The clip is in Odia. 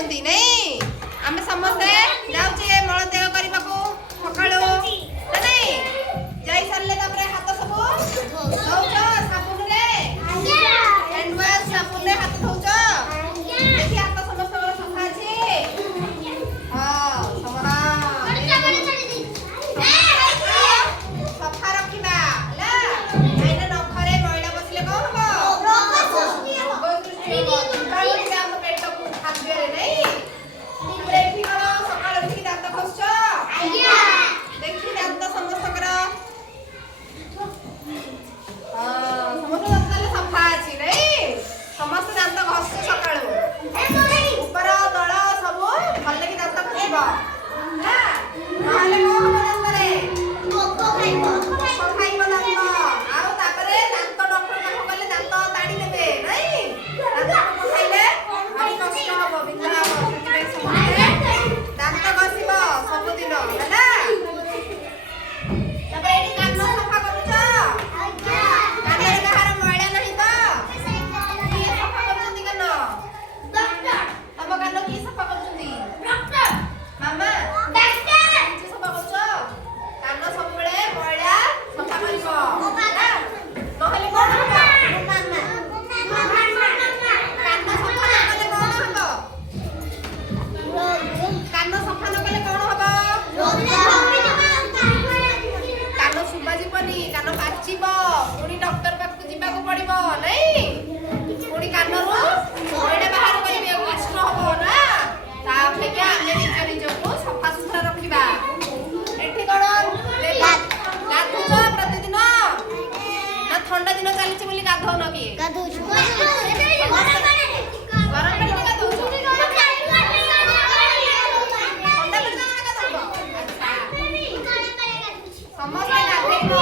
କରୁଛନ୍ତି ନାଇଁ ଆମେ ସମସ୍ତେ ଯାଉଛେ ମଳତ୍ୟାଗ କରିବାକୁ ସକାଳୁ ନା ନାଇଁ ଯାଇ ସାରିଲେ ତାପରେ ହାତ ସବୁ ଧୋଉଛ ସାବୁନରେ ହ୍ୟାଣ୍ଡ ୱାଶ ସାବୁନରେ ହାତ ଧୋଉଛ ଦେଖି ହାତ ସମସ୍ତଙ୍କର ସଫା ଅଛି ସଫା ରଖିବା ହେଲା କାହିଁକି ନଖରେ ମଇଳା ବସିଲେ କଣ ହବ ଆମ ପେଟକୁ ଖାଦ୍ୟରେ ନାଇଁ ଏଠି କଣ ସକାଳୁ ଉଠିକି ଦାନ୍ତ ଘଷୁଛ ଦେଖି ଦାନ୍ତ ସମସ୍ତଙ୍କର ସମସ୍ତ ଦାନ୍ତ ତାହେଲେ ସଫା ଅଛି ନାଇଁ ସମସ୍ତେ ଦାନ୍ତ ଘଷୁଛ ସକାଳୁ ଉପର ତଳ ସବୁ ଭଲକି ଦାନ୍ତ ଘଷିବ ନହେଲେ କଣ ହବ ଦାନ୍ତରେ ଖାଇବ ଦାନ୍ତ ଆଉ ତାପରେ ଦାନ୍ତ ଡକ୍ଟର ପାଖକୁ ଗଲେ ଦାନ୍ତ ତାଡ଼ି ଦେବେ ନାଇଁ ଦାନ୍ତ ଖାଇଲେ ଭାରି କଷ୍ଟ ହବ ବିନ୍ଧା ହବ ସେଥିପାଇଁ ସମସ୍ତେ ଦାନ୍ତ ଘଷିବ ସବୁଦିନ ହେଲା ତାପରେ ଏଠି କାନ ସଫା କରୁଛ କାନରେ କାହାର ମଇଳା ନାହିଁ ତ କିଏ ସଫା କରୁଛନ୍ତି କାନ ତମ କାନ କିଏ ସଫା କରୁଛନ୍ତି ମାମା ନିଜେ ସଫା କରୁଛ କାନ ସବୁବେଳେ ମଇଳା ସଫା କରିବ ନହେଲେ କଣ ହବ କାନ ସଫା ନ କଲେ କଣ ହବ କାନ ସଫା ନ କଲେ କଣ ହବ କାନ ଶୁଭା ଯିବନି କାନ ପାଚିବ ପୁଣି ଡକ୍ଟର ପାଖକୁ ଯିବାକୁ ପଡିବ ନାଇଁ ପୁଣି କାନରୁ ମଇଳା ବାହାର କରିବାକୁ କଷ୍ଟ ହବ ନା ତା ଅପେକ୍ଷା ଆମେ ନିଜ ନିଜକୁ ସଫା ସୁତରା ରଖିବା ଏଠି କଣ ଗାଧୁଛ ପ୍ରତିଦିନ ନା ଥଣ୍ଡା ଦିନ ଚାଲିଛି ବୋଲି ଗାଧଉନ କିଏ ଗରମ ପାଣିରେ ଗାଧଉଛ ଥଣ୍ଡା ପାଣିରେ ଗାଧଉଛ ସମସ୍ତେ ଗାଧେଇବ